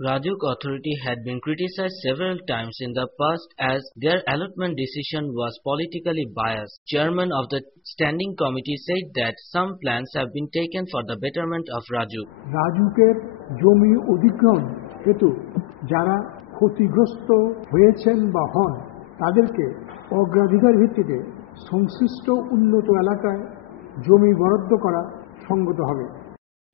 Rajuk Authority had been criticized several times in the past as their allotment decision was politically biased. Chairman of the standing committee said that some plans have been taken for the betterment of Rajuk. রাজুকের জমি অধিগ্রহণ হেতু যারা ক্ষতিগ্রস্ত হয়েছেন বা হন তাদেরকে অগ্রাধিকার ভিত্তিতে সংশ্লিষ্ট উন্নত এলাকায় জমি বরাদ্দ করা সঙ্গত হবে।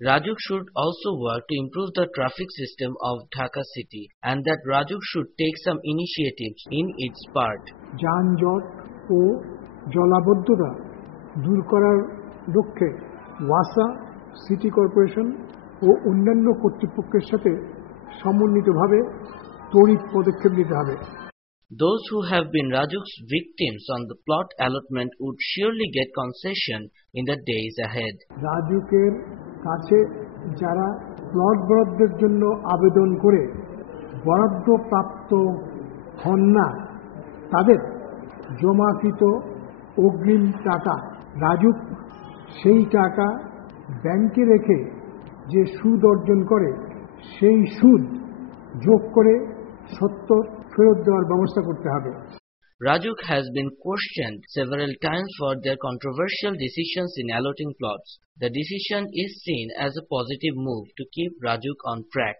Rajuk should also work to improve the traffic system of Dhaka city and that Rajuk should take some initiatives in its part. যানজট ও জলাবদ্ধতা দূর করার লক্ষ্যে ওয়াসা, সিটি কর্পোরেশন ও অন্যান্য কর্তৃপক্ষের সাথে সমন্বিতভাবে তড়িৎ পদক্ষেপ নিতে হবে। Those who have been Rajuk's victims on the plot allotment would surely get concession in the days ahead. রাজুকের কাছে যারা প্লট বরাদ্দের জন্য আবেদন করে বরাদ্দ প্রাপ্ত হন না তাদের জমাকৃত অগ্রিম টাকা রাজুক সেই টাকা ব্যাংকে রেখে যে সুদ অর্জন করে সেই সুদ যোগ করে সত্তর ফেরত দেওয়ার ব্যবস্থা করতে হবে। Rajuk has been questioned several times for their controversial decisions in allotting plots. The decision is seen as a positive move to keep Rajuk on track.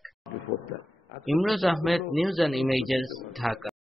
Imroz Ahmed, News and Images, Dhaka.